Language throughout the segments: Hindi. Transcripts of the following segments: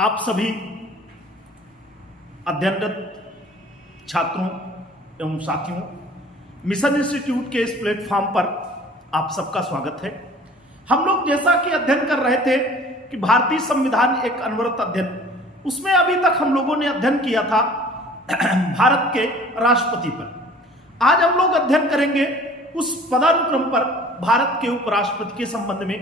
आप सभी अध्ययनरत छात्रों एवं साथियों, मिशन इंस्टीट्यूट के इस प्लेटफॉर्म पर आप सबका स्वागत है। हम लोग जैसा कि अध्ययन कर रहे थे कि भारतीय संविधान एक अनवरत अध्ययन, उसमें अभी तक हम लोगों ने अध्ययन किया था भारत के राष्ट्रपति पर। आज हम लोग अध्ययन करेंगे उस पदानुक्रम पर भारत के उपराष्ट्रपति के संबंध में,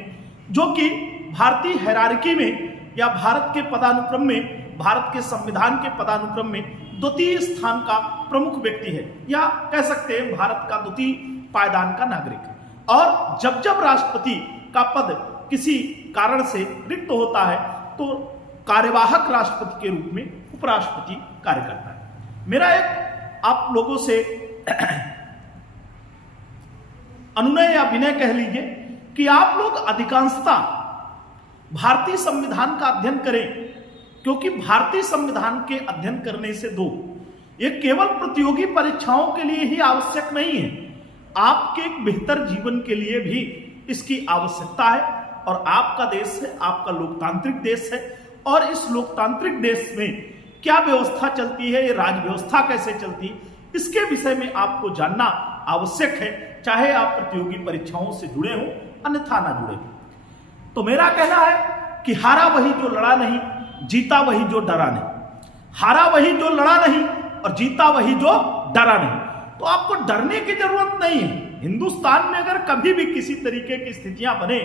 जो कि भारतीय हायरार्की में या भारत के पदानुक्रम में, भारत के संविधान के पदानुक्रम में द्वितीय स्थान का प्रमुख व्यक्ति है, या कह सकते हैं भारत का द्वितीय पायदान का नागरिक है। और जब जब राष्ट्रपति का पद किसी कारण से रिक्त होता है तो कार्यवाहक राष्ट्रपति के रूप में उपराष्ट्रपति कार्य करता है। मेरा एक आप लोगों से अनुनय या विनय कह लीजिए कि आप लोग अधिकांशतः भारतीय संविधान का अध्ययन करें, क्योंकि भारतीय संविधान के अध्ययन करने से ये केवल प्रतियोगी परीक्षाओं के लिए ही आवश्यक नहीं है, आपके एक बेहतर जीवन के लिए भी इसकी आवश्यकता है। और आपका देश है, आपका लोकतांत्रिक देश है, और इस लोकतांत्रिक देश में क्या व्यवस्था चलती है, ये राज व्यवस्था कैसे चलती है, इसके विषय में आपको जानना आवश्यक है, चाहे आप प्रतियोगी परीक्षाओं से जुड़े हो अन्यथा ना जुड़े हो। तो मेरा कहना है कि हारा वही जो लड़ा नहीं, जीता वही जो डरा नहीं। हारा वही जो लड़ा नहीं और जीता वही जो डरा नहीं। तो आपको डरने की जरूरत नहीं है। हिंदुस्तान में अगर कभी भी किसी तरीके की स्थितियां बने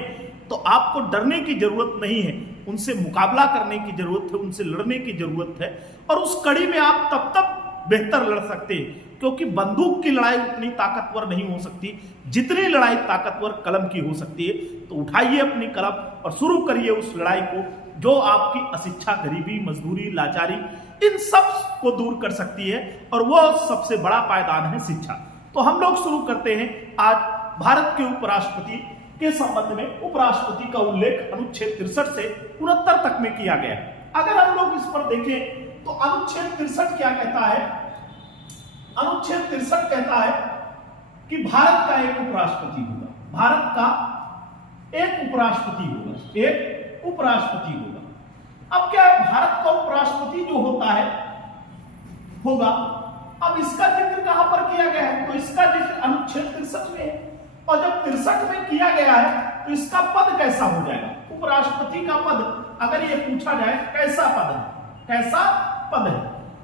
तो आपको डरने की जरूरत नहीं है, उनसे मुकाबला करने की जरूरत है, उनसे लड़ने की जरूरत है। और उस कड़ी में आप तब तक बेहतर लड़ सकते हैं, क्योंकि बंदूक की लड़ाई उतनी ताकतवर नहीं हो सकती जितनी लड़ाई ताकतवर कलम की हो सकती है। तो उठाइए अपनी कलम और शुरू करिए उस लड़ाई को, जो आपकी अशिक्षा, गरीबी, मजदूरी, लाचारी, इन सब को दूर कर सकती है, और वो सबसे बड़ा पायदान है शिक्षा। तो हम लोग शुरू करते हैं आज भारत के उपराष्ट्रपति के संबंध में। उपराष्ट्रपति का उल्लेख अनुच्छेद 63 से 69 तक में किया गया है। अगर हम लोग इस पर देखें तो अनुच्छेद 63 क्या कहता है? अनुच्छेद 63 कहता है कि भारत का एक उपराष्ट्रपति होगा, भारत का एक उपराष्ट्रपति होगा, एक उपराष्ट्रपति होगा। अब क्या है, भारत का उपराष्ट्रपति जो होता है होगा, अब इसका जिक्र कहां पर किया गया है? तो इसका जिक्र अनुच्छेद 63 में है। और जब 63 में किया गया है तो इसका पद कैसा हो जाएगा? उपराष्ट्रपति का पद अगर ये पूछा जाए कैसा पद है, कैसा पद है,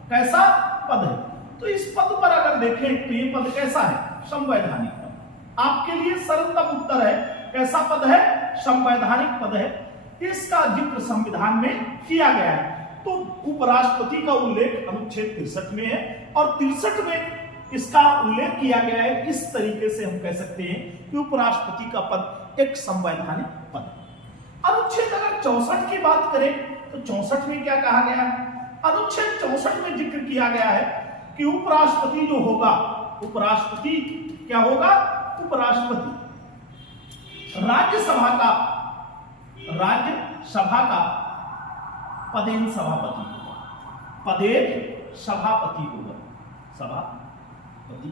कैसा पद है, तो इस पद पर अगर देखें तो ये पद कैसा है? संवैधानिक पद। आपके लिए सरलतम उत्तर है, कैसा पद है? संवैधानिक पद है। इसका जिक्र संविधान में किया गया है। तो उपराष्ट्रपति का उल्लेख अनुच्छेद 63 में है, और 63 में इसका उल्लेख किया गया है। इस तरीके से हम कह सकते हैं कि उपराष्ट्रपति का पद एक संवैधानिक पद। अनुच्छेद अगर 64 की बात करें तो 64 में क्या कहा गया है? अनुच्छेद 64 में जिक्र किया गया है कि उपराष्ट्रपति जो होगा, उपराष्ट्रपति क्या होगा? उपराष्ट्रपति राज्यसभा का पदेन सभापति होगा, पदेन सभापति होगा, सभापति।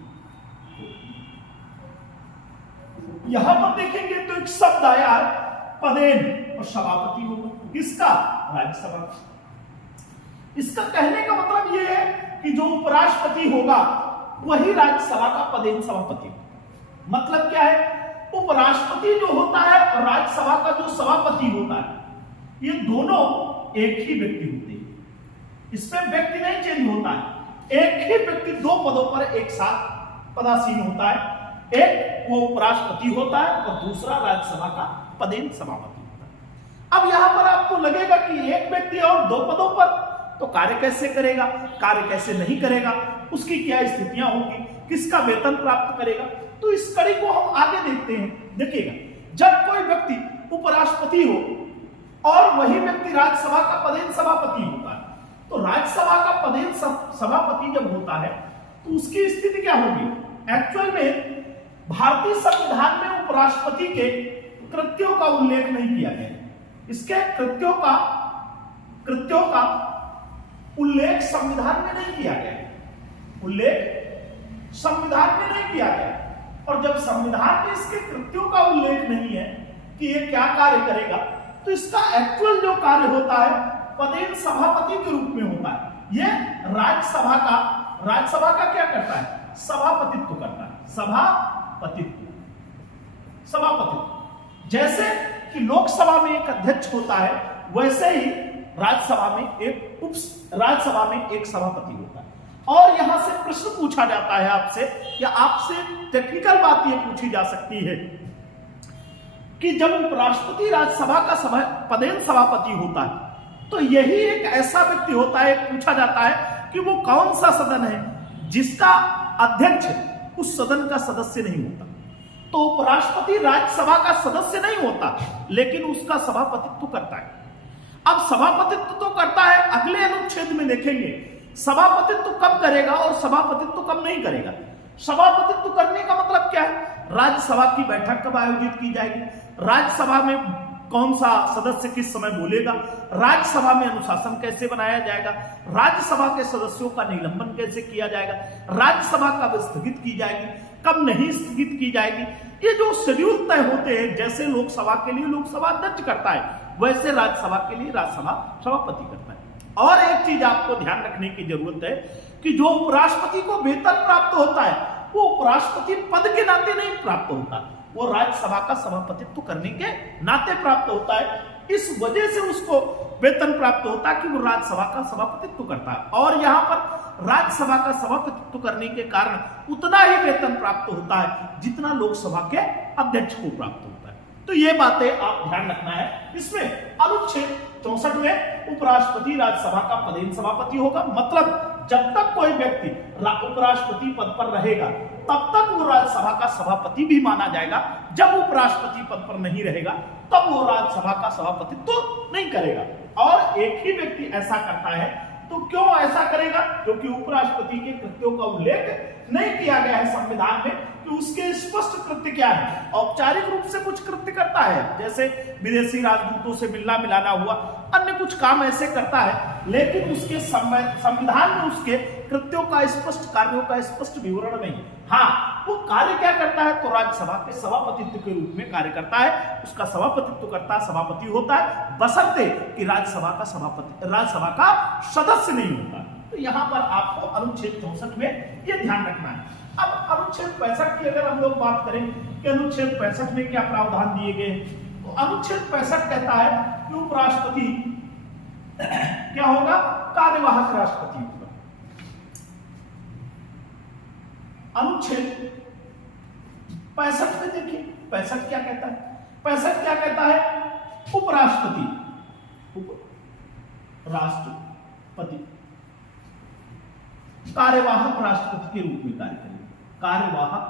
यहां पर देखेंगे तो एक शब्द आया है पदेन, और सभापति होगा किसका? राज्यसभा का। इसका कहने का मतलब यह है कि जो उपराष्ट्रपति होगा वही राज्यसभा का पदेन सभापति होगा। मतलब क्या है? उपराष्ट्रपति जो होता है और राज्यसभा का जो सभापति होता है, ये दोनों एक ही व्यक्ति होते हैं। इसमें व्यक्ति नहीं चेंज होता है। एक ही व्यक्ति दो पदों पर एक साथ पदासीन होता है। एक वो उपराष्ट्रपति होता है और दूसरा राज्यसभा का पदेन सभापति होता है। अब यहां पर आपको लगेगा कि एक व्यक्ति और दो पदों पर, तो कार्य कैसे करेगा, कार्य कैसे नहीं करेगा, उसकी क्या स्थितियां होंगी, किसका वेतन प्राप्त करेगा, तो इस कड़ी को हम आगे देखते हैं। देखिएगा, जब कोई व्यक्ति उपराष्ट्रपति हो और वही व्यक्ति राज्यसभा का पदेन सभापति होता है, तो राज्यसभा का पदेन सभापति जब होता है तो उसकी स्थिति क्या होगी? एक्चुअल में भारतीय संविधान में उपराष्ट्रपति के कृत्यों का उल्लेख नहीं किया गया। इसके कृत्यों का उल्लेख संविधान में नहीं किया गया, उल्लेख संविधान में नहीं किया गया। और जब संविधान में इसके कृत्यों का उल्लेख नहीं है कि ये क्या कार्य करेगा, तो इसका एक्चुअल जो कार्य होता है पदेन सभापति के रूप में होता है। ये राज्यसभा का क्या करता है? सभापतित्व करता है। सभापतित्व जैसे कि लोकसभा में एक अध्यक्ष होता है, वैसे ही राज्यसभा में एक सभापति होता है। और यहां से प्रश्न पूछा जाता है आपसे, या आपसे टेक्निकल बात यह पूछी जा सकती है कि जब उपराष्ट्रपति राज्यसभा का पदेन सभापति होता है, तो यही एक ऐसा व्यक्ति होता है, पूछा जाता है कि वो कौन सा सदन है जिसका अध्यक्ष उस सदन का सदस्य नहीं होता। तो उपराष्ट्रपति राज्यसभा का सदस्य नहीं होता, लेकिन उसका सभापतित्व करता है। अब सभापतित्व तो करता है, अगले अनुच्छेद में देखेंगे सभापतित्व कब करेगा और सभापतित्व कब नहीं करेगा। सभापतित्व करने का मतलब क्या है? राज्यसभा की बैठक कब आयोजित की जाएगी, राज्यसभा में कौन सा सदस्य किस समय बोलेगा, राज्यसभा में अनुशासन कैसे बनाया जाएगा, राज्यसभा के सदस्यों का निलंबन कैसे किया जाएगा, राज्यसभा कब स्थगित की जाएगी, कब नहीं स्थगित की जाएगी। ये जो शेड्यूल तय होते हैं, जैसे लोकसभा के लिए लोकसभा अध्यक्ष करता है, वैसे राज्यसभा के लिए राज्यसभा सभापति करता है। और एक चीज आपको ध्यान रखने की जरूरत है कि जो उपराष्ट्रपति को वेतन प्राप्त होता है, वो उपराष्ट्रपति पद के नाते नहीं प्राप्त होता, वो राज्यसभा का सभापतित्व करने के नाते प्राप्त होता है। इस वजह से उसको वेतन प्राप्त होता है कि वो राज्यसभा का सभापतित्व करता है। और यहाँ पर राज्यसभा का सभापतित्व करने के कारण उतना ही वेतन प्राप्त होता है जितना लोकसभा के अध्यक्ष को प्राप्त होता है। तो ये बातें आप ध्यान रखना है। इसमें अनुच्छेद 64 में उपराष्ट्रपति राज्यसभा का पदेन सभापति होगा, मतलब जब तक कोई व्यक्ति उपराष्ट्रपति पद पर रहेगा तब तक वो राज्यसभा का सभापति भी माना जाएगा। जब उपराष्ट्रपति पद पर नहीं रहेगा तब वो राज्यसभा का सभापतित्व तो नहीं करेगा। और एक ही व्यक्ति ऐसा करता है, तो क्यों ऐसा करेगा? क्योंकि उपराष्ट्रपति के कृत्यों का उल्लेख नहीं किया गया है संविधान में कि उसके स्पष्ट कृत्य क्या है। औपचारिक रूप से कुछ कृत्य करता है, जैसे विदेशी राजदूतों से मिलना मिलाना हुआ, अन्य कुछ काम ऐसे करता है, लेकिन उसके संविधान में उसके कृत्यों का स्पष्ट, कार्यों का स्पष्ट विवरण नहीं। हाँ, वो कार्य क्या करता है? तो राज्यसभा के सभापतित्व के रूप में कार्य करता है। उसका सभापतित्व करता सभापति होता है, बशर्ते कि राज्यसभा का सदस्य नहीं होता। तो यहाँ पर आपको अनुच्छेद 64 में ये ध्यान रखना है। अब अनुच्छेद 65 की अगर हम लोग बात करें कि अनुच्छेद 65 में क्या प्रावधान दिए गए, तो अनुच्छेद 65 कहता है कि उपराष्ट्रपति क्या होगा? कार्यवाहक राष्ट्रपति होगा। अनुच्छेद 65 में देखिए 65 क्या कहता है? 65 क्या कहता है? उपराष्ट्रपति कार्यवाहक राष्ट्रपति के रूप में कार्य करेगा। कार्यवाहक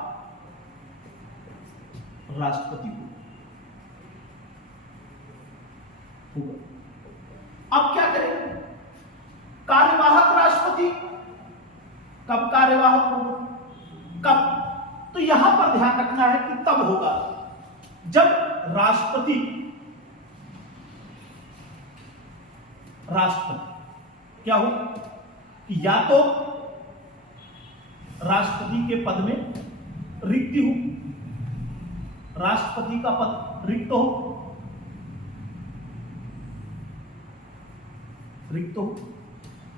राष्ट्रपति होगा। अब क्या करेगा? कार्यवाहक राष्ट्रपति कब कार्यवाहक होगा? कब? तो यहां पर ध्यान रखना है कि तब होगा जब राष्ट्रपति क्या हो कि या तो राष्ट्रपति के पद में रिक्ति हो, राष्ट्रपति का पद रिक्त हो,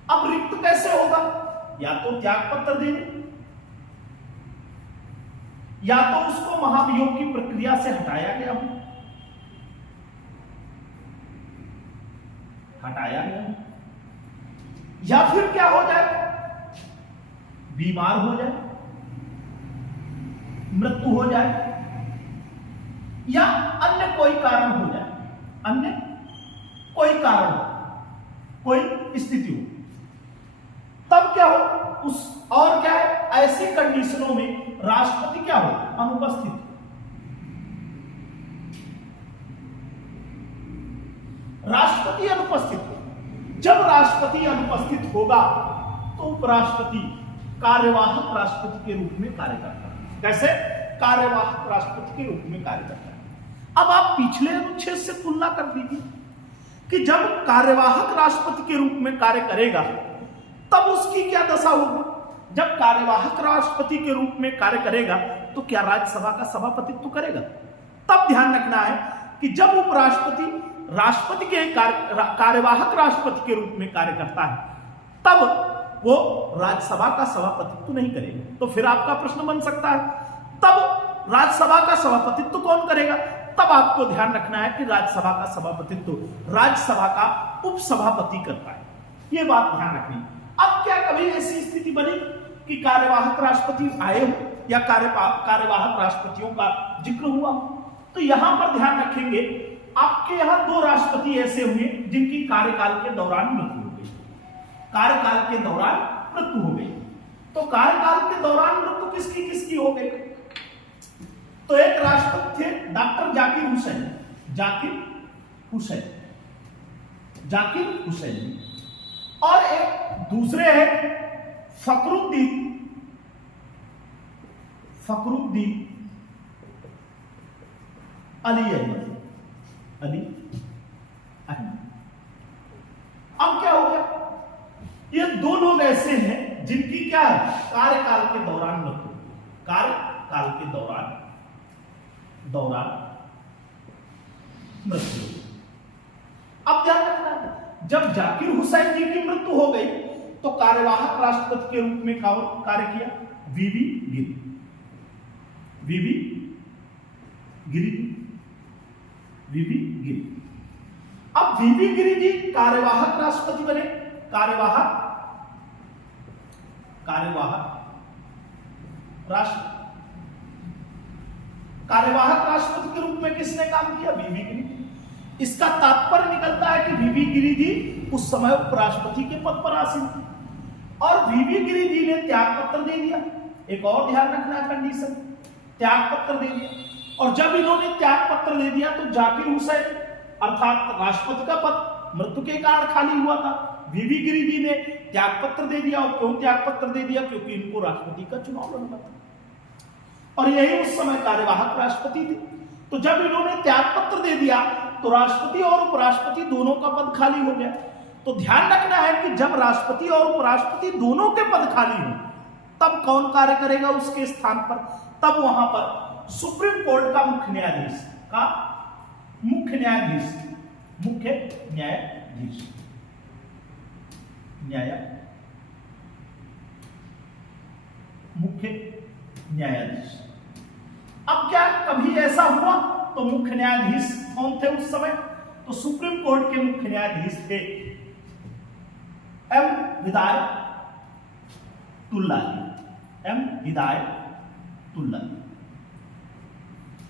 अब रिक्त कैसे होगा? या तो त्याग पत्र देने, या तो उसको महाभियोग की प्रक्रिया से हटाया गया हो, या फिर क्या हो जाए? बीमार हो जाए, मृत्यु हो जाए, या अन्य कोई कारण हो जाए, अन्य कोई कारण हो, कोई स्थिति हो, तब क्या हो? उस और क्या है? ऐसी कंडीशनों में राष्ट्रपति क्या हो? अनुपस्थित। राष्ट्रपति अनुपस्थित हो। जब राष्ट्रपति अनुपस्थित होगा तो उपराष्ट्रपति कार्यवाहक राष्ट्रपति के रूप में कार्य करता है। कैसे? कार्यवाहक राष्ट्रपति के रूप में कार्य करता है। अब आप पिछले अनुच्छेद से तुलना कर दीजिए कि जब कार्यवाहक राष्ट्रपति के रूप में कार्य करेगा तब उसकी क्या दशा होगी? जब कार्यवाहक राष्ट्रपति के रूप में कार्य करेगा तो क्या राज्यसभा का सभापतित्व करेगा? तब ध्यान रखना है कि जब उपराष्ट्रपति राष्ट्रपति के कार्यवाहक राष्ट्रपति के रूप में कार्य करता है, तब वो राज्यसभा का सभापतित्व नहीं करेगा। तो फिर आपका प्रश्न बन सकता है, तब राज्यसभा का सभापतित्व कौन करेगा? तब आपको ध्यान रखना है कि राज्यसभा का सभापतित्व राज्यसभा का उपसभापति करता है। ये बात ध्यान रखनी। अब क्या कभी ऐसी स्थिति बनी कि कार्यवाहक राष्ट्रपति आए हो या कार्यवाहक राष्ट्रपतियों का जिक्र हुआ? तो यहां पर ध्यान रखेंगे, आपके यहां दो राष्ट्रपति ऐसे हुए जिनकी कार्यकाल के दौरान मृत्यु हो गई। कार्यकाल के दौरान मृत्यु हो गई। तो कार्यकाल के दौरान मृत्यु किसकी किसकी हो गई? तो एक राष्ट्रपति थे डॉक्टर जाकिर हुसैन, जाकिर हुसैन, और एक दूसरे हैं फखरुद्दीन अली अहमद। अब क्या हो गया? ये दो लोग ऐसे हैं जिनकी क्या है, कार्यकाल के दौरान मृत्यु, कार्यकाल के दौरान मृत्यु। अब ध्यान रखना, जब जाकिर हुसैन जी की मृत्यु हो गई तो कार्यवाहक राष्ट्रपति के रूप में कार्य किया वीवी गिरी। अब वीवी गिरी जी कार्यवाहक राष्ट्रपति बने। कार्यवाहक राष्ट्रपति के रूप में किसने काम किया? वीवी गिरी। इसका तात्पर्य निकलता है कि वीवी गिरी जी उस समय उपराष्ट्रपति के पद पर आसीन थे और वीवी गिरी जी ने त्याग पत्र दे दिया। एक और ध्यान रखना कंडीशन, त्याग पत्र दे दिया। और जब इन्होंने त्याग पत्र दे दिया तो जाकिर हुसैन अर्थात राष्ट्रपति का पद मृत्यु के कारण खाली हुआ था। वीवी गिरी जी ने त्याग पत्र दे दिया। और क्यों त्याग पत्र दे दिया? क्योंकि इनको राष्ट्रपति का चुनाव लड़ना था और यही उस समय कार्यवाहक राष्ट्रपति थे। तो जब इन्होंने त्याग पत्र दे दिया तो राष्ट्रपति और उपराष्ट्रपति दोनों का पद खाली हो गया। तो ध्यान रखना है कि जब राष्ट्रपति और उपराष्ट्रपति दोनों के पद खाली हो तब कौन कार्य करेगा उसके स्थान पर? तब वहां पर सुप्रीम कोर्ट का मुख्य न्यायाधीश अब क्या कभी ऐसा हुआ? तो मुख्य न्यायाधीश कौन थे उस समय? तो सुप्रीम कोर्ट के मुख्य न्यायाधीश थे एम हिदायतुल्लाह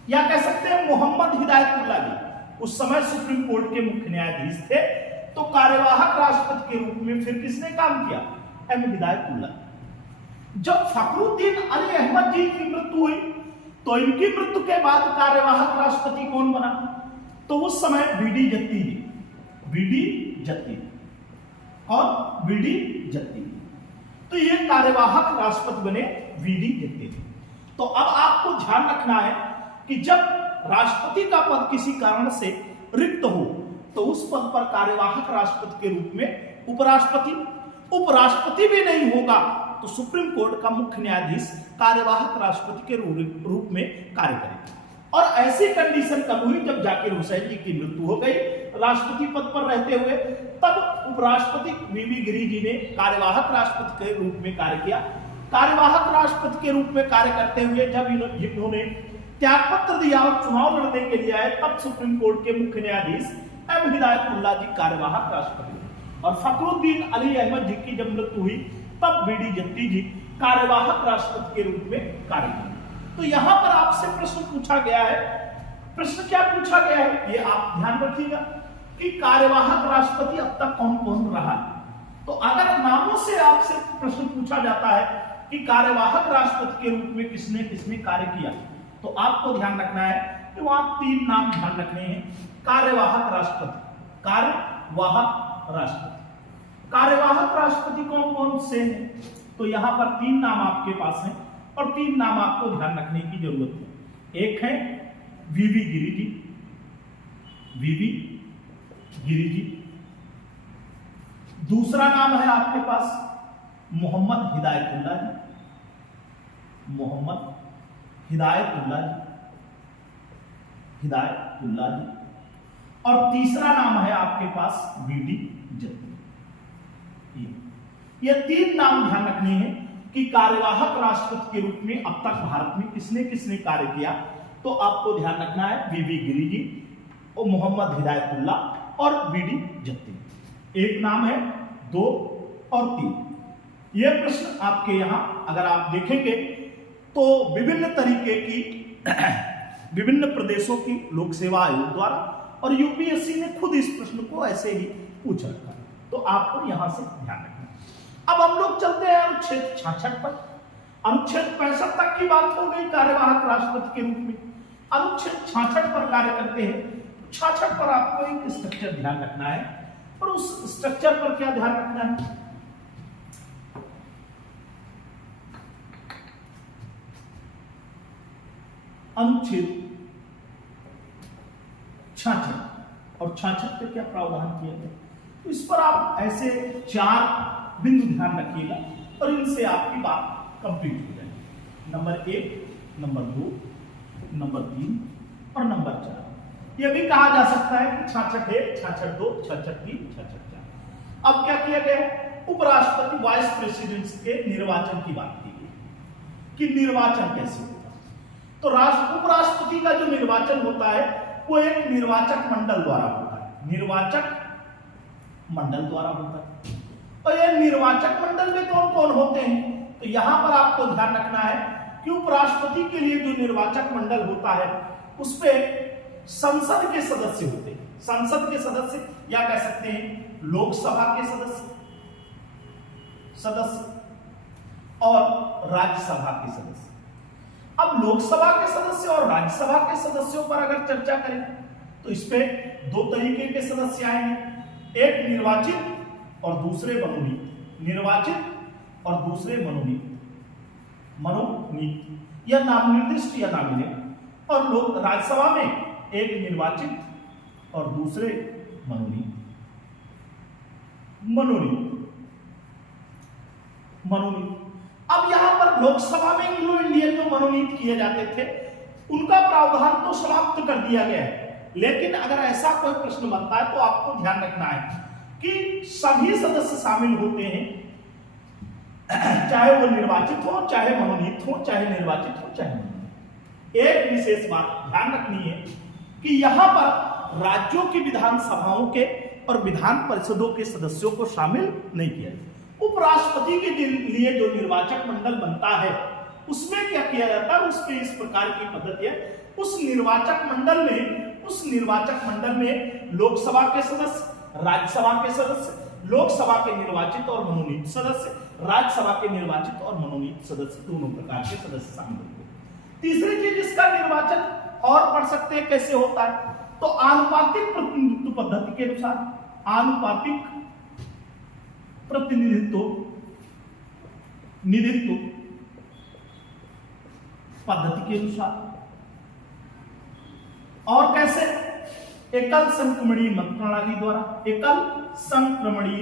या कह सकते हैं मोहम्मद हिदायतुल्लाह जी उस समय सुप्रीम कोर्ट के मुख्य न्यायाधीश थे। तो कार्यवाहक राष्ट्रपति के रूप में फिर किसने काम किया? एम हिदायतुल्लाह। जब फखरुद्दीन अली अहमद जी की मृत्यु हुई तो इनकी मृत्यु के बाद कार्यवाहक राष्ट्रपति कौन बना? तो उस समय बीडी जत्ती। तो ये कार्यवाहक राष्ट्रपति बने वीडी जत्ती। तो अब आपको ध्यान रखना है कि जब राष्ट्रपति का पद किसी कारण से रिक्त हो तो उस पद पर कार्यवाहक राष्ट्रपति के रूप में उपराष्ट्रपति भी नहीं होगा तो सुप्रीम कोर्ट का मुख्य न्यायाधीश कार्यवाहक राष्ट्रपति के रूप में कार्य करेगा। और ऐसी कंडीशन कब हुई? जब जाकिर हुसैन जी की मृत्यु हो गई राष्ट्रपति पद पर रहते हुए, तब उपराष्ट्रपति वीवी गिरी जी ने कार्यवाहक राष्ट्रपति के रूप में कार्य किया। कार्यवाहक राष्ट्रपति के रूप में कार्य करते हुए जब इन्होंने त्याग पत्र दिया और चुनाव लड़ने के लिए आए तब सुप्रीम कोर्ट के मुख्य न्यायाधीश एम हिदायतुल्लाह जी कार्यवाहक राष्ट्रपति और फखरुद्दीन अली अहमद जी की जब मृत्यु हुई तब बीडी जत्ती जी कार्यवाहक राष्ट्रपति के रूप में कार्य किए। तो यहां पर आपसे प्रश्न पूछा गया है। प्रश्न क्या पूछा गया है ये आप ध्यान रखिएगा कि कार्यवाहक राष्ट्रपति अब तक कौन कौन रहा है। तो अगर नामों से आपसे प्रश्न पूछा जाता है कि कार्यवाहक राष्ट्रपति के रूप में किसने किसने कार्य किया तो आपको ध्यान रखना है कि वहां तीन नाम ध्यान रखने हैं। कार्यवाहक राष्ट्रपति कौन कौन से हैं? तो यहां पर तीन नाम आपके पास हैं और तीन नाम आपको ध्यान रखने की जरूरत है। एक है वीवी गिरी जी, दूसरा नाम है आपके पास मोहम्मद हिदायतुल्लाह जी, और तीसरा नाम है आपके पास बीडी जत्ती। ये तीन नाम ध्यान रखने हैं कि कार्यवाहक राष्ट्रपति के रूप में अब तक भारत में किसने किसने कार्य किया। तो आपको ध्यान रखना है बीबी गिरी जी और मोहम्मद हिदायतुल्ला और बीडी जत्ती। एक नाम है, दो और तीन। यह प्रश्न आपके यहां अगर आप देखेंगे तो विभिन्न तरीके की विभिन्न प्रदेशों की लोक सेवा आयोग द्वारा और यूपीएससी ने खुद इस प्रश्न को ऐसे ही पूछ रखा, तो आपको यहां से ध्यान रखना। अब हम लोग चलते हैं अनुच्छेद 66 पर। अनुच्छेद 65 तक की बात हो गई कार्यवाहक राष्ट्रपति के रूप में। अनुच्छेद 66 पर कार्य करते हैं। 66 पर आपको एक स्ट्रक्चर ध्यान रखना है, और उस स्ट्रक्चर पर क्या ध्यान रखना है, अनुच्छेद 66 और 66 पे क्या प्रावधान किया गया, तो इस पर आप ऐसे 4 बिंदु ध्यान रखिएगा और इनसे आपकी बात कंप्लीट हो जाएगी। नंबर 1, नंबर 2, नंबर 3 और नंबर 4। यह भी कहा जा सकता है कि 66(1), 66(2), 66(3), 66(4). अब क्या किया गया, उपराष्ट्रपति वाइस प्रेसिडेंट के निर्वाचन की बात की गई कि निर्वाचन कैसे होगा। तो उपराष्ट्रपति का जो निर्वाचन होता है वो एक निर्वाचक मंडल द्वारा होता है, निर्वाचक मंडल द्वारा होता है। और ये निर्वाचक मंडल में कौन कौन होते हैं, तो यहां पर आपको ध्यान रखना है कि उपराष्ट्रपति के लिए जो निर्वाचक मंडल होता है उसपे संसद के सदस्य होते हैं। संसद के सदस्य या कह सकते हैं लोकसभा के सदस्य और राज्यसभा के सदस्य। अब लोकसभा के सदस्य और राज्यसभा के सदस्यों पर अगर चर्चा करें तो इसपे 2 तरीके के सदस्य आएंगे, एक निर्वाचित और दूसरे मनोनीत। निर्वाचित और दूसरे मनोनीत, या नाम निर्दिष्ट या नामिनेट। और लोक राज्यसभा में एक निर्वाचित और दूसरे मनोनीत। अब यहां पर लोकसभा में एंग्लो इंडियन जो मनोनीत किए जाते थे उनका प्रावधान तो समाप्त कर दिया गया है, लेकिन अगर ऐसा कोई प्रश्न बनता है तो आपको ध्यान रखना है कि सभी सदस्य शामिल होते हैं, चाहे वो निर्वाचित हो, चाहे मनोनीत हो, चाहे निर्वाचित हो, चाहे मनोनीत। एक विशेष बात ध्यान रखनी है कि यहां पर राज्यों की विधानसभाओं के और विधान परिषदों के सदस्यों को शामिल नहीं किया जाए। उपराष्ट्रपति के लिए जो निर्वाचक मंडल बनता है उसमें क्या किया जाता है, उसमें इस प्रकार की पद्धति है, उस निर्वाचक मंडल में लोकसभा के सदस्य, राज्यसभा के सदस्य, लोकसभा के निर्वाचित और मनोनीत सदस्य, राज्यसभा के निर्वाचित और मनोनीत सदस्य, दोनों प्रकार के सदस्य शामिल होते हैं। तीसरी चीज, इसका निर्वाचन और पढ़ सकते हैं कैसे होता है, तो आनुपातिक प्रतिनिधित्व पद्धति के अनुसार, आनुपातिक प्रतिनिधित्व पद्धति के अनुसार। और कैसे, एकल संक्रमणीय मत प्रणाली द्वारा, एकल संक्रमणीय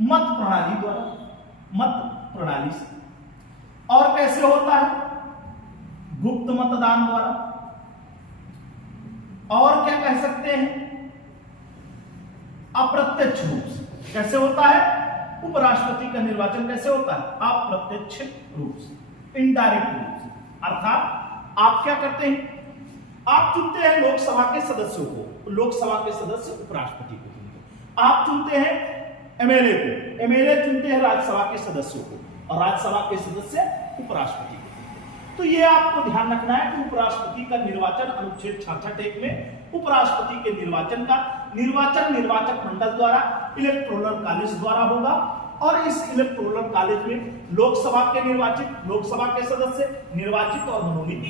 मत प्रणाली द्वारा, मत प्रणाली से। और कैसे होता है, गुप्त मतदान द्वारा। और क्या कह सकते हैं, अप्रत्यक्ष रूप से। कैसे होता है, उपराष्ट्रपति का निर्वाचन कैसे होता है, अप्रत्यक्ष रूप से, इनडायरेक्ट रूप से। अर्थात आप क्या करते हैं, आप चुनते हैं लोकसभा के सदस्यों को, लोकसभा के सदस्य उपराष्ट्रपति को चुनते हैं। आप चुनते हैं एमएलए को, एमएलए चुनते हैं राज्यसभा के सदस्यों को, और राज्यसभा के सदस्य उपराष्ट्रपति को। तो ये आपको ध्यान रखना है कि उपराष्ट्रपति का निर्वाचन अनुच्छेद 66(1) में उपराष्ट्रपति के निर्वाचन का निर्वाचक मंडल द्वारा, इलेक्टोरल कॉलेज द्वारा होगा। और इस इलेक्टोरल कॉलेज में लोकसभा के निर्वाचित, लोकसभा के सदस्य निर्वाचित और मनोनीत,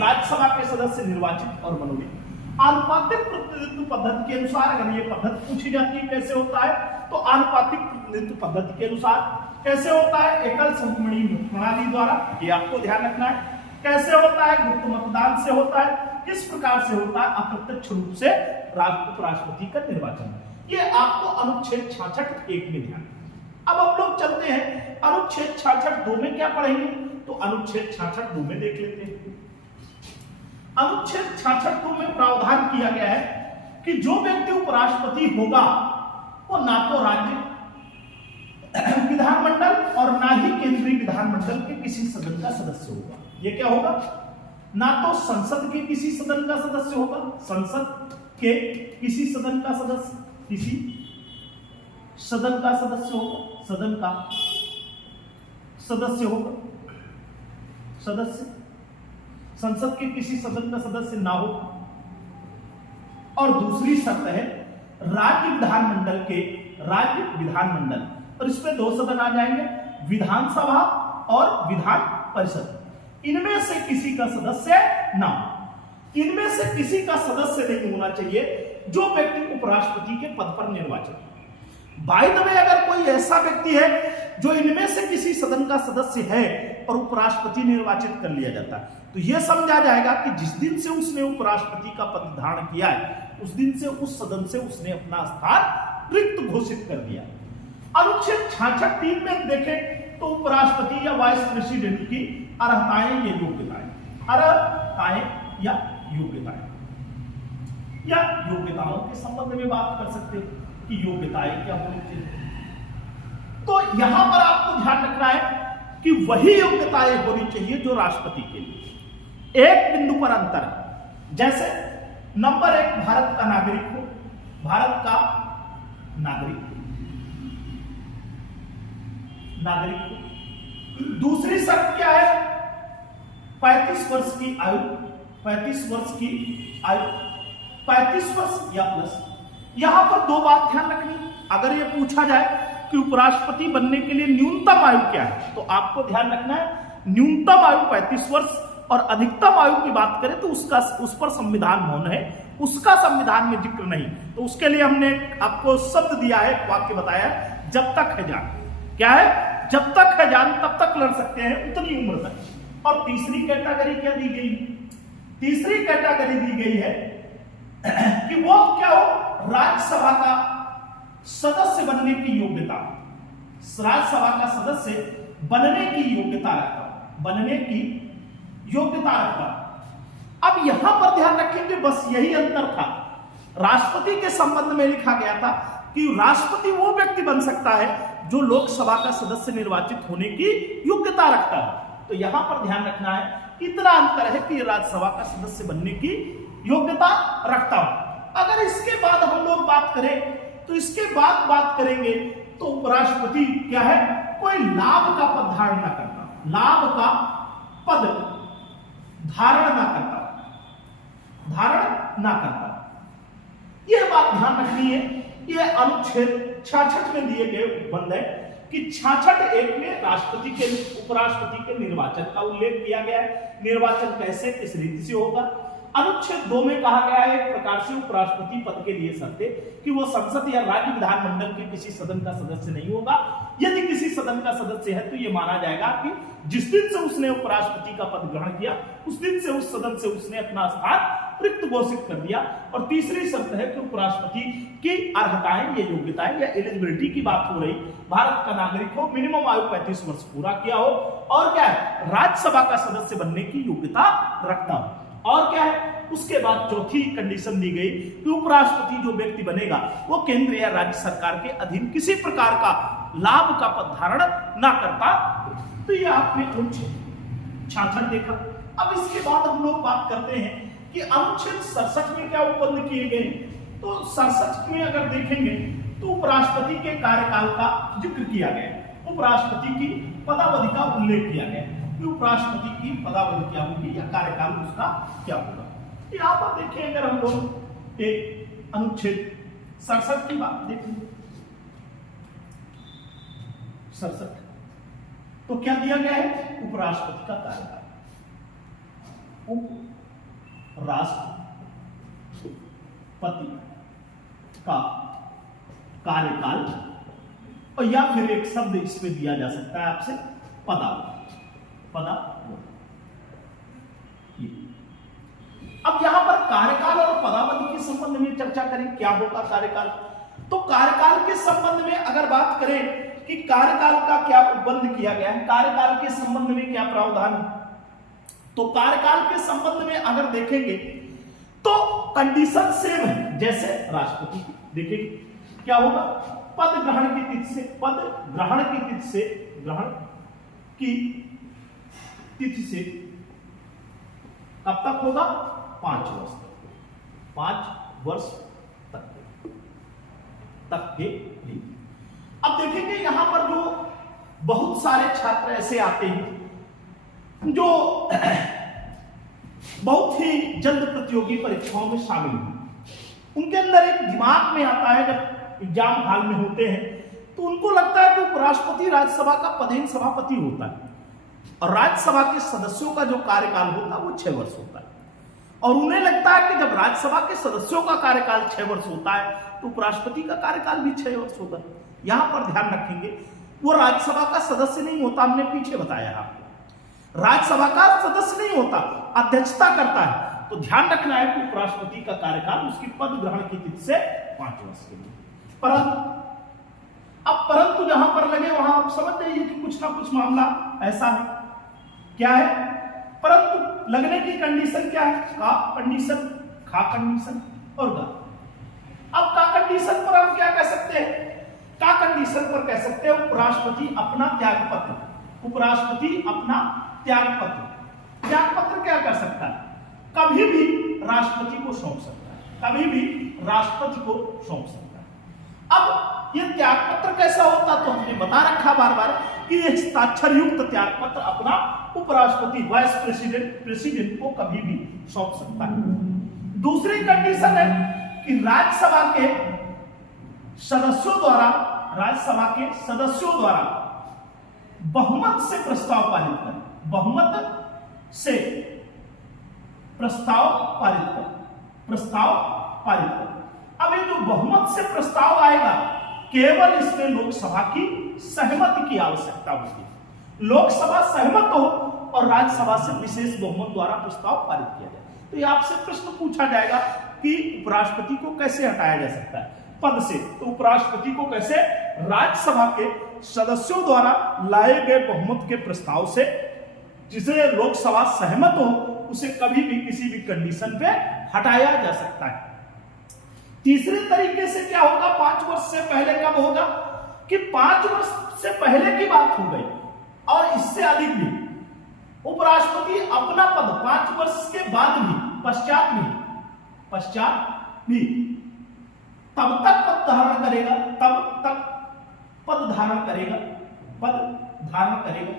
राज्यसभा के सदस्य निर्वाचित और मनोनीत। आनुपातिक प्रतिनिधित्व पद्धति के अनुसार अगर ये पद्धति पूछी जाती है कैसे होता है, तो आनुपातिक प्रतिनिधित्व पद्धति के अनुसार कैसे होता है, एकल संक्रमणीय प्रणाली द्वारा, ये आपको ध्यान रखना है। कैसे होता है, गुप्त मतदान से होता है। किस प्रकार से होता है, अप्रत्यक्ष रूप से उपराष्ट्रपति का निर्वाचन। ये आपको अनुच्छेद 66(1) में ध्यान। अब हम लोग चलते हैं अनुच्छेद 66(2) में क्या पढ़ेंगे, तो अनुच्छेद 66(2) में देख लेते हैं। अनुच्छेद 66 में प्रावधान किया गया है कि जो व्यक्ति उपराष्ट्रपति होगा वो ना तो राज्य विधानमंडल और ना ही केंद्रीय विधानमंडल के किसी सदन का सदस्य होगा। ये क्या होगा? ना तो संसद के किसी सदन का सदस्य होगा, संसद के किसी सदन का सदस्य, किसी सदन का सदस्य होगा, सदन का सदस्य होगा, सदस्य संसद के किसी सदन का सदस्य ना हो। और दूसरी शर्त है राज्य विधानमंडल, और इसमें दो सदन आ जाएंगे, विधानसभा और विधान परिषद। इनमें से किसी का सदस्य ना, इनमें से किसी का सदस्य नहीं होना चाहिए जो व्यक्ति उपराष्ट्रपति के पद पर निर्वाचित हो। बाय द वे, अगर कोई ऐसा व्यक्ति है जो इनमें से किसी सदन का सदस्य है और उपराष्ट्रपति निर्वाचित कर लिया जाता है, तो यह समझा जाएगा कि जिस दिन से उसने उपराष्ट्रपति का पद धारण किया है उस दिन से उस सदन से उसने अपना स्थान रिक्त घोषित कर दिया। अनुच्छेद 66(3) में देखें तो उपराष्ट्रपति या वाइस प्रेसिडेंट की अर्हताएं या योग्यताएं, अर्हताएं या योग्यताएं या योग्यताओं के संबंध में बात कर सकते हैं कि योग्यताएं क्या होनी चाहिए। तो यहां पर आपको ध्यान रखना है कि वही योग्यताएं होनी चाहिए जो राष्ट्रपति के लिए। एक बिंदु पर अंतर है, जैसे नंबर 1 भारत का नागरिक हो, भारत का नागरिक हो। दूसरी शर्त क्या है? 35 वर्ष की आयु, 35 वर्ष की आयु, 35 वर्ष या प्लस। यहां पर दो बात ध्यान रखनी, अगर यह पूछा जाए कि उपराष्ट्रपति बनने के लिए न्यूनतम आयु क्या है, तो आपको ध्यान रखना है न्यूनतम आयु 35 वर्ष और अधिकतम आयु की बात करें तो उस पर संविधान मौन है, उसका संविधान में जिक्र नहीं। तो उसके लिए हमने आपको शब्द दिया है, वाक्य बताया, जब तक है जान। क्या है? जब तक है जान तब तक लड़ सकते हैं, उतनी उम्र तक। और तीसरी कैटेगरी क्या दी गई? तीसरी कैटेगरी दी गई है कि वो क्या हो, राज्यसभा का सदस्य बनने की योग्यता, राज्यसभा का सदस्य बनने की योग्यता रखता, बनने की योग्यता रखता। अब यहां पर ध्यान रखेंगे, बस यही अंतर था। राष्ट्रपति के संबंध में लिखा गया था कि राष्ट्रपति वो व्यक्ति बन सकता है जो लोकसभा का सदस्य निर्वाचित होने की योग्यता रखता है। तो यहां पर ध्यान रखना है, इतना अंतर है कि राज्यसभा का सदस्य बनने की योग्यता रखता हो। अगर इसके बाद हम लोग बात करें तो इसके बाद बात करेंगे तो उपराष्ट्रपति क्या है? कोई लाभ का पद धारण ना करता, लाभ का पद धारण ना करता, धारण ना करता। यह बात ध्यान रखनी है। यह अनुच्छेद 66 में दिए गए बंद है कि 66(1) में राष्ट्रपति के उपराष्ट्रपति के निर्वाचन का उल्लेख किया गया है। निर्वाचन कैसे, किस रीति से होगा। अनुच्छेद 2 में कहा गया है एक प्रकार से उपराष्ट्रपति पद के लिए शर्तें कि वो संसद या राज्य विधानमंडल के किसी सदन का सदस्य नहीं होगा। यदि किसी सदन का सदस्य है तो ये माना जाएगा कि जिस दिन से उसने उपराष्ट्रपति का पद ग्रहण किया उस दिन से उस सदन से उसने अपना स्थान रिक्त घोषित कर दिया। और तीसरी शर्त है कि उपराष्ट्रपति की अर्हताएं या योग्यताएं या एलिजिबिलिटी की बात हो रही, भारत का नागरिक हो, मिनिमम आयु 35 वर्ष पूरा किया हो, और क्या है, राज्यसभा का सदस्य बनने की योग्यता रखता हो। और क्या है, उसके बाद चौथी कंडीशन दी गई कि उपराष्ट्रपति जो व्यक्ति बनेगा वो केंद्र या राज्य सरकार के अधीन किसी प्रकार का लाभ का पद धारण ना करता। तो ये आपने अनुच्छेद 66 देखा। अब इसके बाद हम लोग बात करते हैं कि अनुच्छेद 67 में क्या उपबंध किए गए। तो 67 में अगर देखेंगे तो उपराष्ट्रपति के कार्यकाल का जिक्र किया गया, उपराष्ट्रपति की पदावधि का उल्लेख किया गया कि उपराष्ट्रपति की पदावधि क्या होगी या कार्यकाल उसका क्या होगा। यहां पर देखें, अगर हम लोग एक अनुच्छेद 67 की बात देखें, 67 तो क्या दिया गया है? उपराष्ट्रपति का कार्यकाल, उपराष्ट्रपति का कार्यकाल, और या फिर एक शब्द इसमें दिया जा सकता है आपसे, पदावधि। अब यहां पर कार्यकाल और पदावधि के संबंध में चर्चा करें, क्या होगा कार्यकाल। तो कार्यकाल के संबंध में अगर बात करें कि कार्यकाल का क्या उपबंध किया गया है, कार्यकाल के संबंध में क्या प्रावधान है, तो कार्यकाल के संबंध में अगर देखेंगे तो कंडीशन सेम है जैसे राष्ट्रपति की। देखिए क्या होगा, पद ग्रहण की तिथि से, पद ग्रहण की तिथि से, ग्रहण की तिथि से कब तक होगा, 5 वर्ष तक, 5 वर्ष तक के लिए। अब देखेंगे यहां पर जो बहुत सारे छात्र ऐसे आते हैं जो बहुत ही जल्द प्रतियोगी परीक्षाओं में शामिल हुए, उनके अंदर एक दिमाग में आता है, जब एग्जाम हॉल में होते हैं तो उनको लगता है कि उपराष्ट्रपति राज्यसभा का पदेन सभापति होता है और राज्यसभा के सदस्यों का जो कार्यकाल होता है वो 6 वर्ष होता है, और उन्हें लगता है कि जब राज्यसभा के सदस्यों का कार्यकाल 6 वर्ष होता है तो उपराष्ट्रपति का कार्यकाल भी 6 वर्ष होगा। यहां पर ध्यान रखेंगे वो राज्यसभा का सदस्य नहीं होता, हमने पीछे बताया आपको, राज्यसभा का सदस्य नहीं होता, अध्यक्षता करता है। तो ध्यान रखना है कि उपराष्ट्रपति का कार्यकाल उसकी पद ग्रहण की तिथि से 5 वर्ष के लिए। परंतु जहां पर लगे वहां आप समझ जाइए कि कुछ ना कुछ मामला ऐसा है। क्या है, परंतु लगने की कंडीशन क्या है, का कंडीशन, खा कंडीशन और गा। अब का कंडीशन पर हम क्या कह सकते हैं, का कंडीशन पर कह सकते हैं उपराष्ट्रपति अपना त्यागपत्र, उपराष्ट्रपति अपना त्यागपत्र, त्यागपत्र क्या कर सकता है, कभी भी राष्ट्रपति को सौंप सकता है, कभी भी राष्ट्रपति को सौंप सकता है। अब ये त्यागपत्र कैसा होता, तो हमने बता रखा बार बार कि ये हस्ताक्षर युक्त त्यागपत्र अपना उपराष्ट्रपति वाइस प्रेसिडेंट को कभी भी सौंप सकता है। दूसरी कंडीशन है कि राज्यसभा के सदस्यों द्वारा, राज्यसभा के सदस्यों द्वारा बहुमत से प्रस्ताव पारित कर, बहुमत से प्रस्ताव पारित कर, प्रस्ताव पारित कर। अब ये जो बहुमत से प्रस्ताव आएगा, केवल इसमें लोकसभा की सहमति की आवश्यकता होती है। लोकसभा सहमत हो और राज्यसभा से विशेष बहुमत द्वारा प्रस्ताव पारित किया जाए। तो ये आपसे प्रश्न पूछा जाएगा कि उपराष्ट्रपति को कैसे हटाया जा सकता है पद से, तो उपराष्ट्रपति को कैसे, राज्यसभा के सदस्यों द्वारा लाए गए बहुमत के प्रस्ताव से, जिसे लोकसभा सहमत हो, उसे कभी भी किसी भी कंडीशन पे हटाया जा सकता है। तीसरे तरीके से क्या होगा, 5 वर्ष से पहले कब होगा कि 5 वर्ष से पहले की बात हो गई और इससे अधिक भी उपराष्ट्रपति अपना पद 5 वर्ष के बाद भी, पश्चात भी तब तक पद धारण करेगा, तब तक पद धारण करेगा, पद धारण करेगा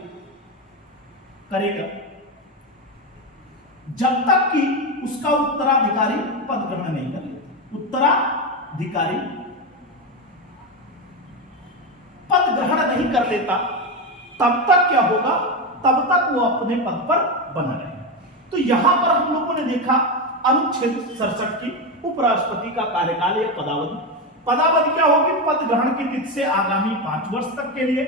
जब तक कि उसका उत्तराधिकारी पद ग्रहण नहीं कर लेता। उत्तराधिकारी पद ग्रहण नहीं कर लेता तब तक क्या होगा, तब तक वो अपने पद पर बना रहेगा। तो यहां पर हम लोगों ने देखा अनुच्छेद 67 की उपराष्ट्रपति का कार्यकाल या पदावधि। पदावधि क्या होगी, पद ग्रहण की तिथि से आगामी 5 वर्ष तक के लिए,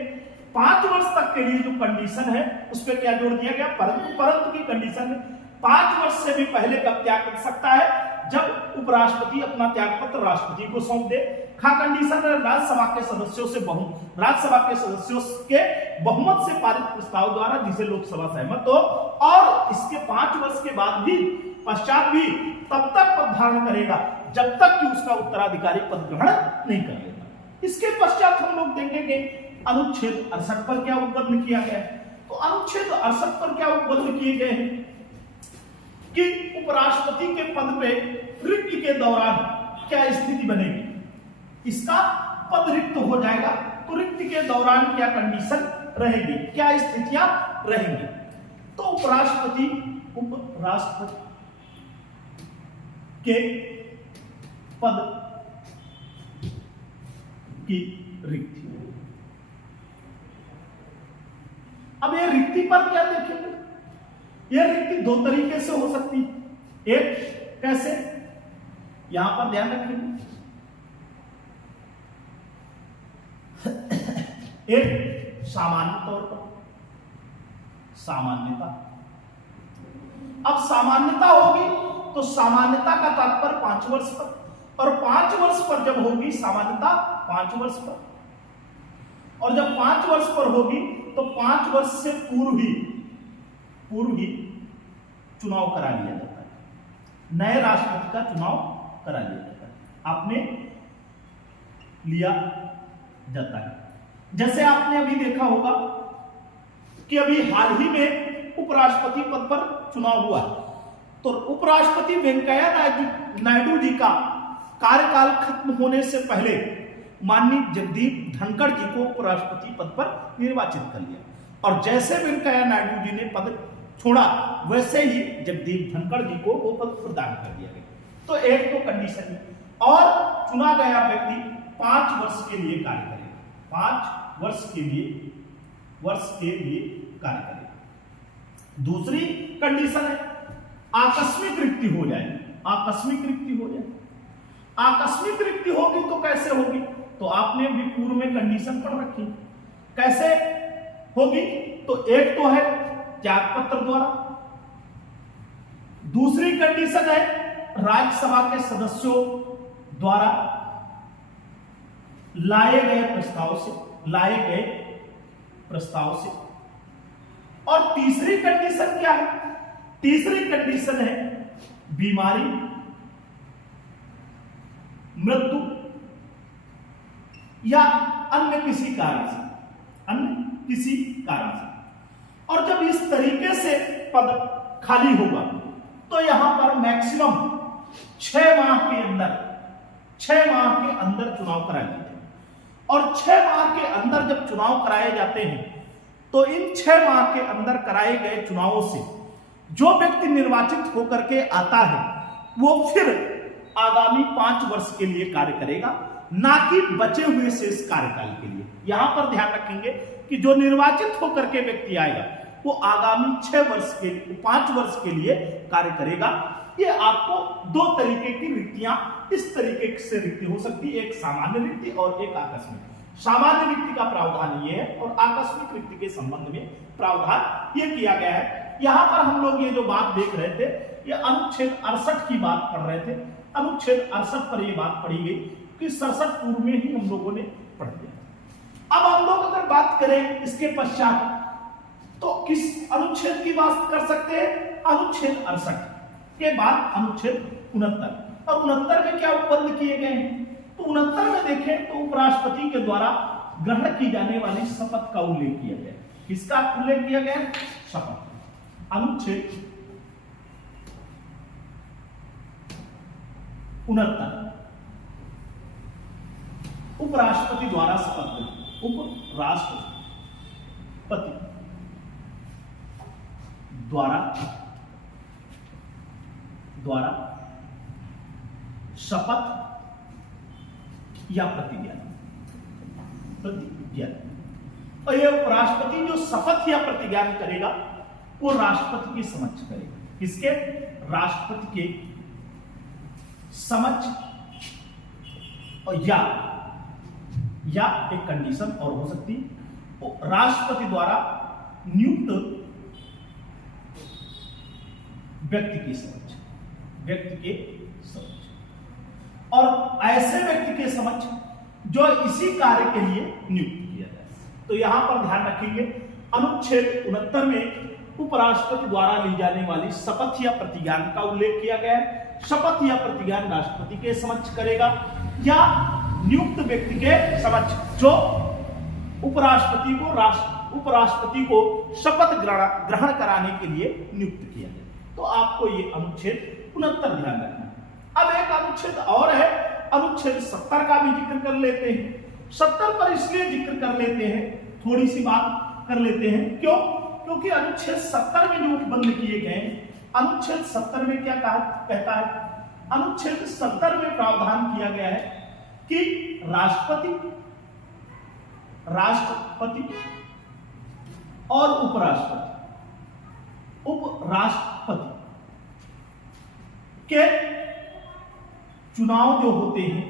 5 वर्ष तक के लिए जो कंडीशन है उस पर क्या जोड़ दिया गया, परंतु की कंडीशन है 5 वर्ष से भी पहले कब त्याग कर सकता है, जब उपराष्ट्रपति अपना त्यागपत्र राष्ट्रपति को सौंप दे। खा कंडीशन है राज्यसभा के सदस्यों से राज्यसभा के सदस्यों के बहुमत से पारित प्रस्ताव द्वारा जिसे लोकसभा सहमत हो, और इसके 5 वर्ष के बाद भी, पश्चात भी तब तक पद धारण करेगा जब तक कि उसका उत्तराधिकारी पद ग्रहण नहीं कर लेता। इसके पश्चात हम लोग देखेंगे अनुच्छेद 68 पर क्या उपबद्ध किया गया है। तो अनुच्छेद 68 पर क्या उपबद्ध किए गए हैं कि उपराष्ट्रपति के पद पे रिक्त के दौरान क्या स्थिति बनेगी, इसका पद रिक्त हो जाएगा तो रिक्त के दौरान क्या कंडीशन रहेगी, क्या स्थितियां रहेंगी। तो उपराष्ट्रपति के पद की रिक्ति। अब ये रिक्ति पर क्या देखेंगे, यह रिक्ति 2 तरीके से हो सकती है। एक कैसे, यहां पर ध्यान रखेंगे, एक सामान्य तौर पर, सामान्यता। अब सामान्यता होगी तो सामान्यता का तात्पर्य 5 वर्ष पर, और 5 वर्ष पर जब होगी सामान्यता 5 वर्ष पर, और जब 5 वर्ष पर होगी तो 5 वर्ष से पूर्व ही चुनाव करा लिया जाता है, नए राष्ट्रपति का चुनाव करा लिया जाता है, आपने लिया जाता है। जैसे आपने अभी देखा होगा कि अभी हाल ही में उपराष्ट्रपति पद पर चुनाव हुआ, तो उपराष्ट्रपति वेंकैया नायडू जी का कार्यकाल खत्म होने से पहले माननीय जगदीप धनखड़ जी को उपराष्ट्रपति पद पर निर्वाचित कर लिया, और जैसे वेंकैया नायडू जी ने पद छोड़ा वैसे ही जगदीप धनखड़ जी को वो पद प्रदान कर दिया गया। तो एक तो कंडीशन है, और चुना गया व्यक्ति 5 वर्ष के लिए कार्य करेगा, 5 वर्ष के लिए कार्य करेगा। दूसरी कंडीशन है आकस्मिक रिक्ति हो जाए, आकस्मिक रिक्ति हो जाए। आकस्मिक रिक्ति होगी तो कैसे होगी, तो आपने भी पूर्व में कंडीशन पढ़ रखी, कैसे होगी, तो एक तो है त्यागपत्र द्वारा, दूसरी कंडीशन है राज्यसभा के सदस्यों द्वारा लाए गए प्रस्ताव से, और तीसरी कंडीशन क्या है, तीसरी कंडीशन है बीमारी, मृत्यु या अन्य किसी कारण से, और जब इस तरीके से पद खाली होगा तो यहां पर मैक्सिमम 6 माह के अंदर चुनाव कराए जाते हैं, और 6 माह के अंदर जब चुनाव कराए जाते हैं तो इन 6 माह के अंदर कराए गए चुनावों से जो व्यक्ति निर्वाचित होकर के आता है वो फिर आगामी 5 वर्ष के लिए कार्य करेगा, ना कि बचे हुए शेष कार्यकाल के लिए। यहां पर ध्यान रखेंगे कि जो निर्वाचित होकर के व्यक्ति आएगा वो आगामी 5 वर्ष के लिए कार्य करेगा। ये आपको 2 तरीके की रिक्तियां इस तरीके से रिक्ति हो सकती है, एक सामान्य रिक्ति और एक आकस्मिक। सामान्य रिक्ति का प्रावधान ये है और आकस्मिक रिक्ति के संबंध में प्रावधान ये किया गया है। यहां पर हम लोग ये जो बात देख रहे थे, ये अनुच्छेद 68 की बात पढ़ रहे थे। अनुच्छेद 68 पर ये बात पढ़ी गई कि 67 पूर्व में ही हम लोगों ने पढ़ लिया। अब हम लोग अगर बात करें इसके पश्चात तो किस अनुच्छेद की बात कर सकते हैं, अनुच्छेद 68 के बाद अनुच्छेद 69, और 69 में क्या उपबंध किए गए हैं, तो 69 में देखें तो उपराष्ट्रपति के द्वारा ग्रहण की जाने वाली शपथ का उल्लेख किया गया। किसका उल्लेख किया गया, शपथ। अनुच्छेद 69 उपराष्ट्रपति द्वारा शपथ ग्रहण, उपराष्ट्रपति द्वारा शपथ या प्रतिज्ञा, और यह उपराष्ट्रपति जो शपथ या प्रतिज्ञा करेगा वो राष्ट्रपति के समक्ष करेगा। किसके, राष्ट्रपति के समक्ष, और या एक कंडीशन और हो सकती, राष्ट्रपति द्वारा नियुक्त व्यक्ति के समक्ष, और ऐसे व्यक्ति के समक्ष जो इसी कार्य के लिए नियुक्त किया जाए। तो यहां पर ध्यान रखेंगे अनुच्छेद 69 में उपराष्ट्रपति द्वारा ली जाने वाली शपथ या प्रतिज्ञा का उल्लेख किया गया है। शपथ या प्रतिज्ञा राष्ट्रपति के समक्ष करेगा या नियुक्त व्यक्ति के समक्ष, जो उपराष्ट्रपति को शपथ ग्रहण कराने के लिए नियुक्त किया गया। तो आपको ये अनुच्छेद 69 ध्यान रखना। अब एक अनुच्छेद और है, अनुच्छेद 70 का भी जिक्र कर लेते हैं। 70 पर इसलिए जिक्र कर लेते हैं, थोड़ी सी बात कर लेते हैं, क्यों, क्योंकि अनुच्छेद 70 में जो उपबंध किए गए, अनुच्छेद 70 में क्या कहता है, अनुच्छेद 70 में प्रावधान किया गया है कि राष्ट्रपति और उपराष्ट्रपति के चुनाव जो होते हैं,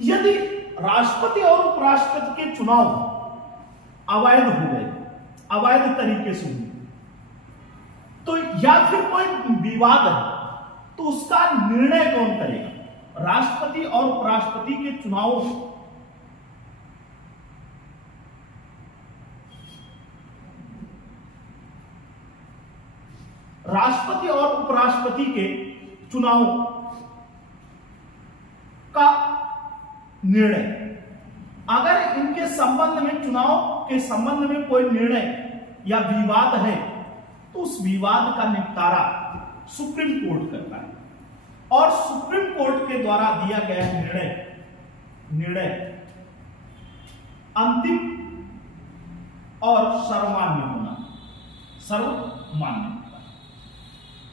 यदि राष्ट्रपति और उपराष्ट्रपति के चुनाव अवैध हो गए, अवैध तरीके से हुए, तो या फिर कोई विवाद है तो उसका निर्णय कौन करेगा, राष्ट्रपति और उपराष्ट्रपति के चुनाव राष्ट्रपति और उपराष्ट्रपति के चुनाव का निर्णय, अगर इनके संबंध में, चुनाव के संबंध में कोई निर्णय या विवाद है तो उस विवाद का निपटारा सुप्रीम कोर्ट करता है और सुप्रीम कोर्ट के द्वारा दिया गया निर्णय अंतिम और सर्वमान्य होना,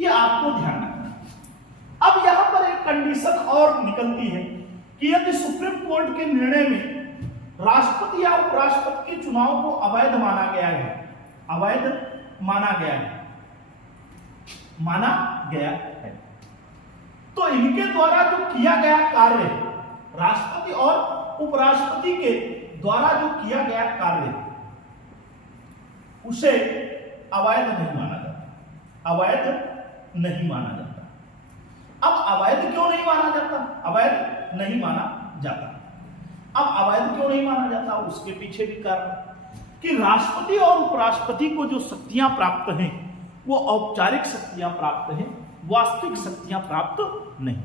यह आपको ध्यान रखना। अब यहां पर एक कंडीशन और निकलती है कि यदि सुप्रीम कोर्ट के निर्णय में राष्ट्रपति या उपराष्ट्रपति के चुनाव को अवैध माना गया है, तो इनके द्वारा जो किया गया कार्य, राष्ट्रपति और उपराष्ट्रपति के द्वारा जो किया गया कार्य, उसे अवैध नहीं माना जाता। अब अवैध क्यों नहीं माना जाता? अब अवैध क्यों नहीं माना जाता? उसके पीछे भी कारण कि राष्ट्रपति और उपराष्ट्रपति को जो शक्तियां प्राप्त हैं वो औपचारिक शक्तियां प्राप्त हैं, वास्तविक शक्तियां प्राप्त नहीं।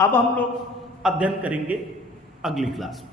अब हम लोग अध्ययन करेंगे अगली क्लास में।